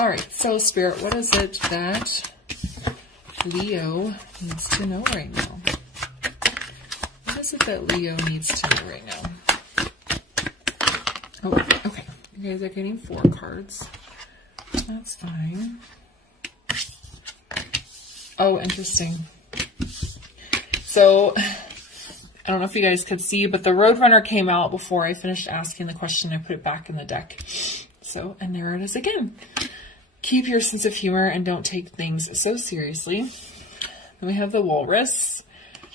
All right, so Spirit, what is it that Leo needs to know right now? What is it that Leo needs to know right now? Oh, okay. You guys are getting 4 cards. That's fine. Oh, interesting. So, I don't know if you guys could see, but the Roadrunner came out before I finished asking the question. I put it back in the deck. So, and there it is again. Keep your sense of humor and don't take things so seriously. Then we have the Walrus.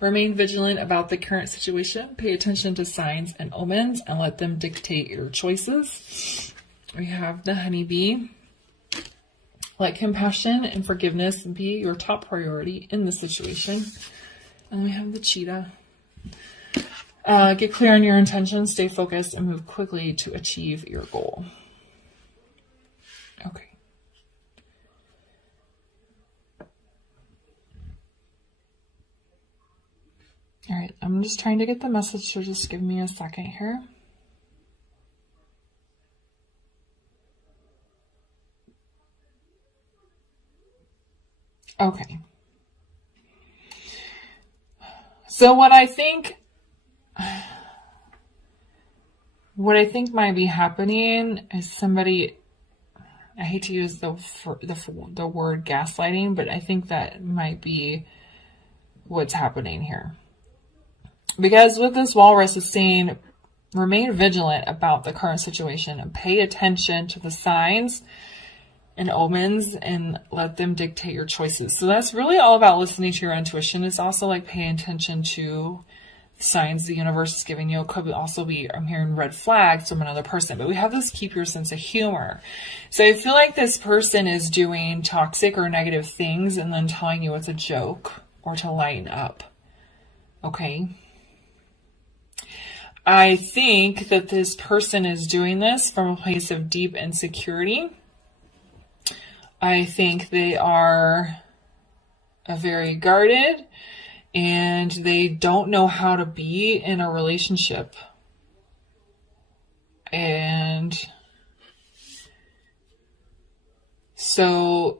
Remain vigilant about the current situation. Pay attention to signs and omens and let them dictate your choices. We have the Honeybee. Let compassion and forgiveness be your top priority in the situation. And we have the Cheetah. Get clear on your intentions, stay focused, and move quickly to achieve your goal. Okay. All right, I'm just trying to get the message, so just give me a second here. Okay. So what I think might be happening is somebody, I hate to use the word gaslighting, but I think that might be what's happening here. Because with this Walrus is saying, remain vigilant about the current situation and pay attention to the signs and omens and let them dictate your choices. So that's really all about listening to your intuition. It's also like paying attention to signs the universe is giving you. It could also be, I'm hearing red flags from another person, but we have this keep your sense of humor. So I feel like this person is doing toxic or negative things and then telling you it's a joke or to lighten up. Okay. I think that this person is doing this from a place of deep insecurity. I think they are very guarded and they don't know how to be in a relationship. And so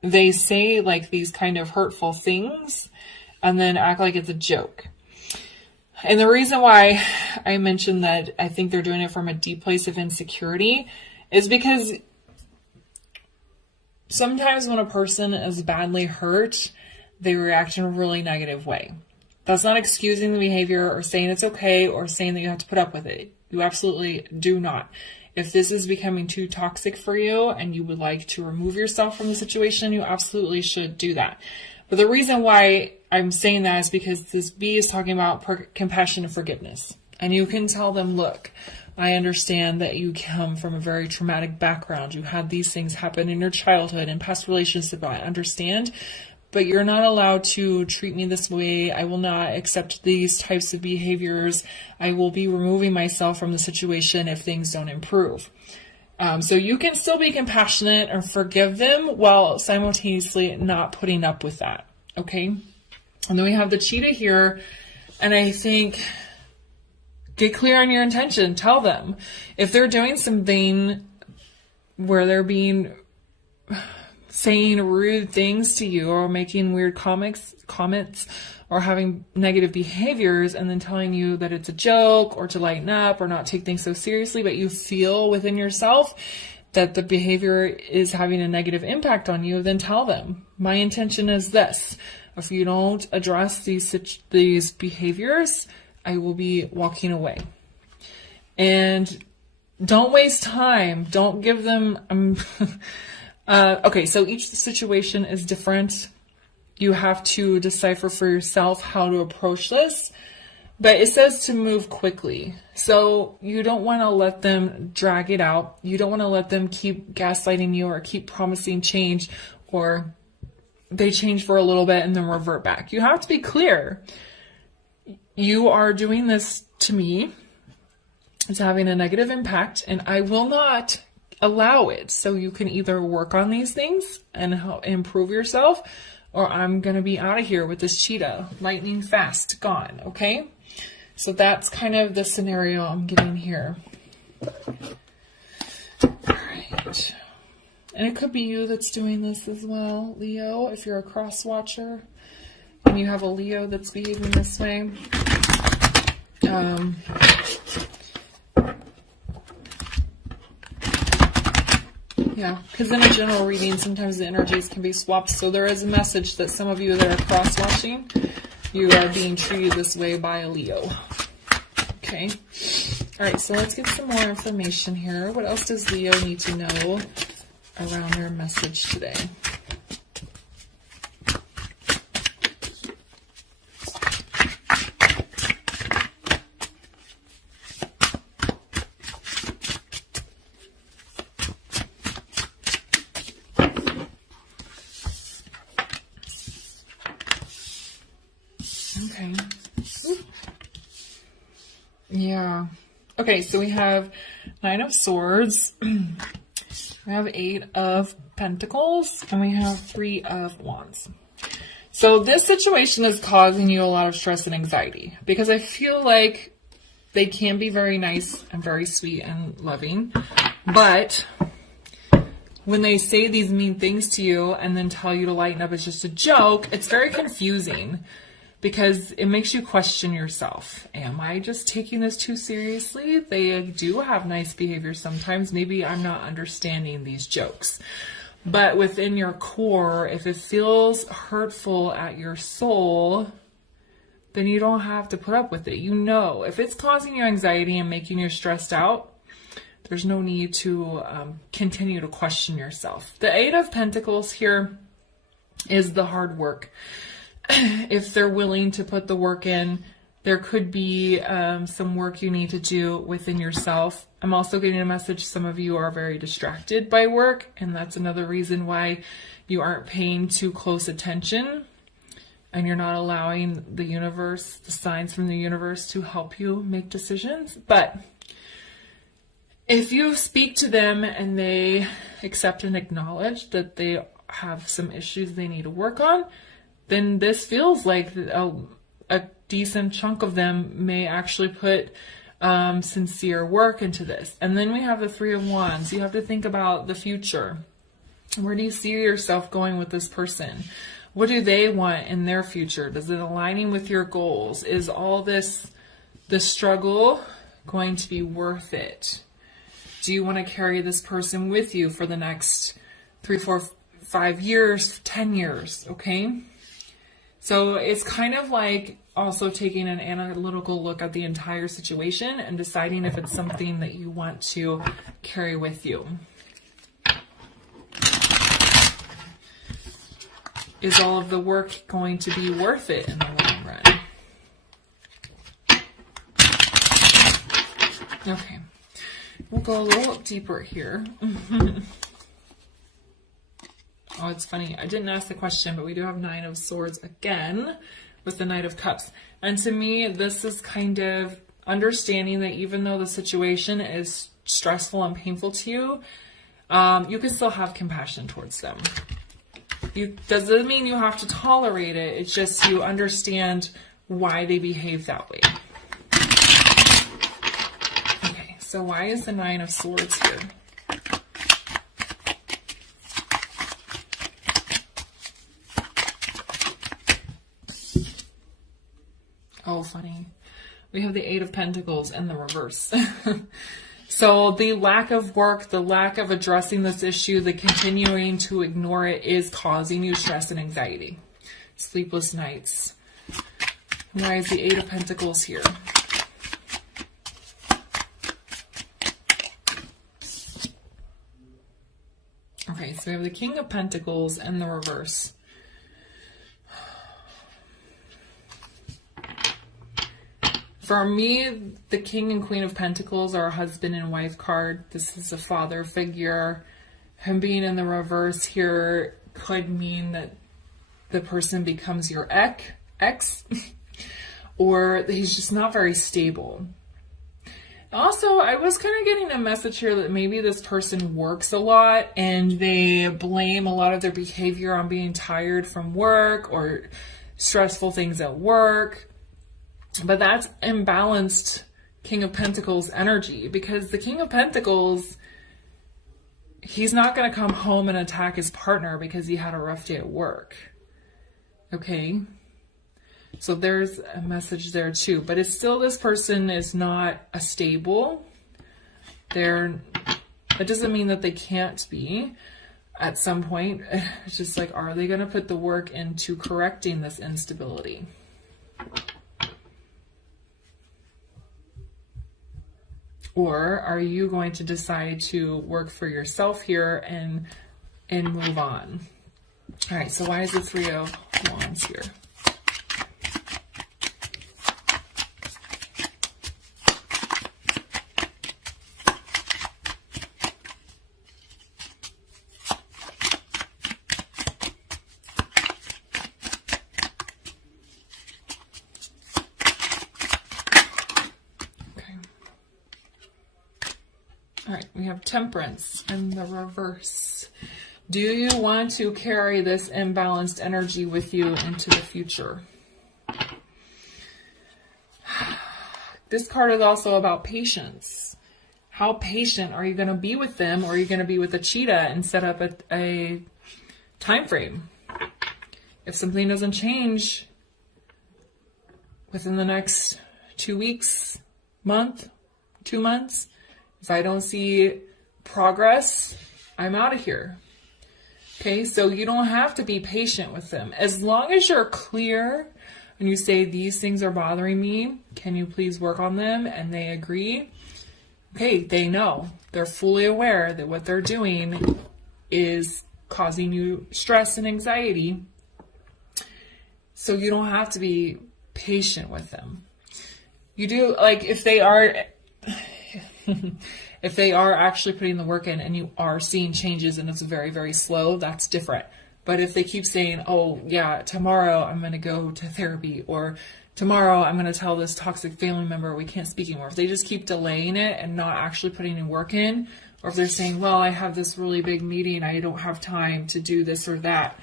they say like these kind of hurtful things and then act like it's a joke. And the reason why I mentioned that I think they're doing it from a deep place of insecurity is because sometimes when a person is badly hurt, they react in a really negative way. That's not excusing the behavior or saying it's okay or saying that you have to put up with it. You absolutely do not. If this is becoming too toxic for you and you would like to remove yourself from the situation, you absolutely should do that. But the reason why I'm saying that is because this bee is talking about compassion and forgiveness. And you can tell them, look, I understand that you come from a very traumatic background. You had these things happen in your childhood and past relationships. I understand, but you're not allowed to treat me this way. I will not accept these types of behaviors. I will be removing myself from the situation if things don't improve. So you can still be compassionate and forgive them while simultaneously not putting up with that. Okay. And then we have the Cheetah here. And I think, get clear on your intention. Tell them if they're doing something where they're saying rude things to you or making weird comments or having negative behaviors and then telling you that it's a joke or to lighten up or not take things so seriously, but you feel within yourself that the behavior is having a negative impact on you, then tell them, my intention is this. If you don't address these behaviors, I will be walking away. And don't waste time. Don't give them... okay, so each situation is different. You have to decipher for yourself how to approach this. But it says to move quickly. So you don't want to let them drag it out. You don't want to let them keep gaslighting you or keep promising change, or they change for a little bit and then revert back. You have to be clear. You are doing this to me. It's having a negative impact and I will not allow it. So you can either work on these things and help improve yourself, or I'm going to be out of here with this cheetah. Lightning fast, gone. Okay? So that's kind of the scenario I'm getting here. All right. And it could be you that's doing this as well, Leo, if you're a cross watcher and you have a Leo that's behaving this way. Yeah, because in a general reading, sometimes the energies can be swapped. So there is a message that some of you that are cross-watching, you are being treated this way by a Leo. Okay. All right, so let's get some more information here. What else does Leo need to know around their message today? Okay. Yeah. Okay, so we have 9 of Swords, we have 8 of Pentacles, and we have 3 of Wands. So this situation is causing you a lot of stress and anxiety because I feel like they can be very nice and very sweet and loving, but when they say these mean things to you and then tell you to lighten up, it's just a joke, it's very confusing. Because it makes you question yourself. Am I just taking this too seriously? They do have nice behavior sometimes. Maybe I'm not understanding these jokes. But within your core, if it feels hurtful at your soul, then you don't have to put up with it. You know, if it's causing you anxiety and making you stressed out, there's no need to continue to question yourself. The 8 of Pentacles here is the hard work. If they're willing to put the work in, there could be some work you need to do within yourself. I'm also getting a message some of you are very distracted by work, and that's another reason why you aren't paying too close attention and you're not allowing the universe, the signs from the universe to help you make decisions. But if you speak to them and they accept and acknowledge that they have some issues they need to work on, then this feels like a decent chunk of them may actually put sincere work into this. And then we have the 3 of Wands. You have to think about the future. Where do you see yourself going with this person? What do they want in their future? Does it aligning with your goals? Is all this, the struggle, going to be worth it? Do you want to carry this person with you for the next 3, 4, 5 years, 10 years? Okay. So it's kind of like also taking an analytical look at the entire situation and deciding if it's something that you want to carry with you. Is all of the work going to be worth it in the long run? Okay, we'll go a little deeper here. Oh, it's funny. I didn't ask the question, but we do have 9 of Swords again with the Knight of Cups. And to me, this is kind of understanding that even though the situation is stressful and painful to you, you can still have compassion towards them. Doesn't mean you have to tolerate it. It's just you understand why they behave that way. Okay, so why is the 9 of Swords here? Oh, funny. We have the 8 of Pentacles in the reverse. So the lack of work, the lack of addressing this issue, the continuing to ignore it is causing you stress and anxiety. Sleepless nights. Why is the 8 of Pentacles here? Okay, so we have the King of Pentacles in the reverse. For me, the King and Queen of Pentacles are a husband and wife card. This is a father figure. Him being in the reverse here could mean that the person becomes your ex, or he's just not very stable. Also, I was kind of getting a message here that maybe this person works a lot and they blame a lot of their behavior on being tired from work or stressful things at work. But that's imbalanced King of Pentacles energy, because the King of Pentacles, He's not going to come home and attack his partner because he had a rough day at work. Okay? So there's a message there too. But it's still, this person is not a stable. That doesn't mean that they can't be at some point. It's just like, are they going to put the work into correcting this instability? Or are you going to decide to work for yourself here and move on? All right, so why is the Three of Wands here? All right, we have Temperance in the reverse. Do you want to carry this imbalanced energy with you into the future? This card is also about patience. How patient are you going to be with them, or are you going to be with a cheetah and set up a time frame? If something doesn't change within the next 2 weeks, month, 2 months, if I don't see progress, I'm out of here. Okay, so you don't have to be patient with them. As long as you're clear and you say, these things are bothering me, can you please work on them? And they agree. Okay, they know. They're fully aware that what they're doing is causing you stress and anxiety. So you don't have to be patient with them. You do, like, if they are... if they are actually putting the work in and you are seeing changes and it's very, very slow, that's different. But if they keep saying, oh yeah, tomorrow I'm going to go to therapy, or tomorrow I'm going to tell this toxic family member we can't speak anymore. If they just keep delaying it and not actually putting any work in, or if they're saying, well, I have this really big meeting, I don't have time to do this or that.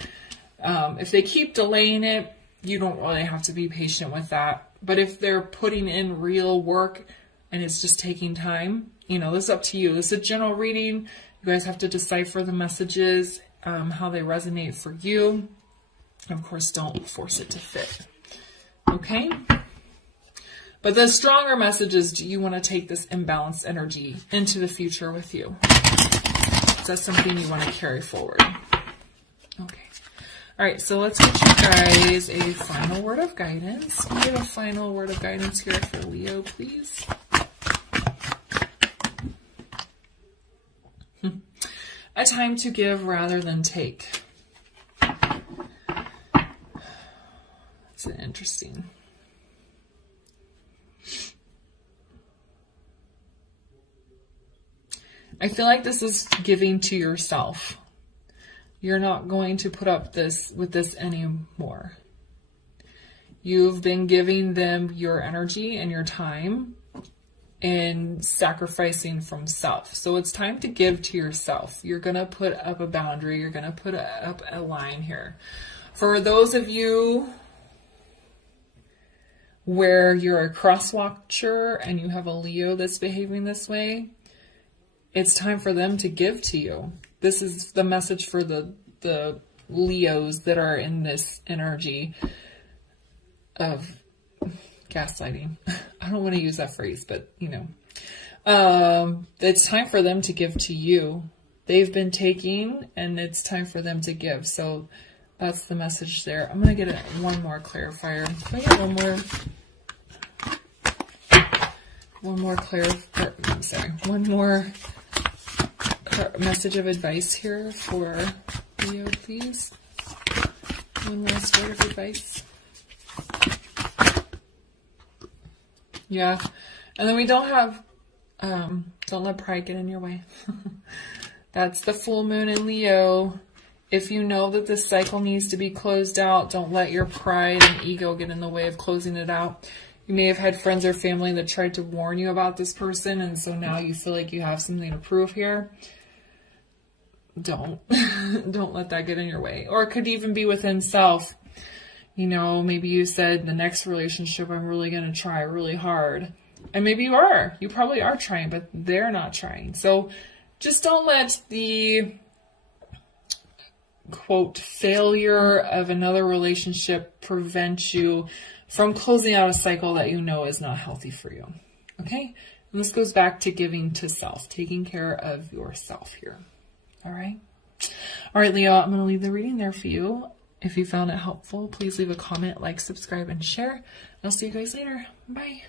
If they keep delaying it, you don't really have to be patient with that. But if they're putting in real work and it's just taking time, you know, this is up to you. This is a general reading. You guys have to decipher the messages, how they resonate for you. And of course, don't force it to fit. Okay? But the stronger message is, do you want to take this imbalanced energy into the future with you? Is that something you want to carry forward? Okay. All right, so let's get you guys a final word of guidance. Can you give a final word of guidance here for Leo, please? A time to give rather than take. That's interesting. I feel like this is giving to yourself. You're not going to put up with this anymore. You've been giving them your energy and your time and sacrificing from self. So it's time to give to yourself. You're going to put up a boundary. You're going to put up a line here. For those of you where you're a cross watcher and you have a Leo that's behaving this way, it's time for them to give to you. This is the message for the Leos that are in this energy of gaslighting. I don't want to use that phrase, but you know, it's time for them to give to you. They've been taking and it's time for them to give. So that's the message there. I'm going to get one more clarifier. Can I get one more message of advice here for Leo, please? One last word of advice. Yeah. And then we don't have, don't let pride get in your way. That's the full moon in Leo. If you know that this cycle needs to be closed out, don't let your pride and ego get in the way of closing it out. You may have had friends or family that tried to warn you about this person, and so now you feel like you have something to prove here. Don't. Don't let that get in your way. Or it could even be within self. You know, maybe you said, the next relationship, I'm really going to try really hard. And maybe you are. You probably are trying, but they're not trying. So just don't let the quote failure of another relationship prevent you from closing out a cycle that you know is not healthy for you. Okay? And this goes back to giving to self, taking care of yourself here. All right? All right, Leo, I'm going to leave the reading there for you. If you found it helpful, please leave a comment, like, subscribe, and share. I'll see you guys later. Bye.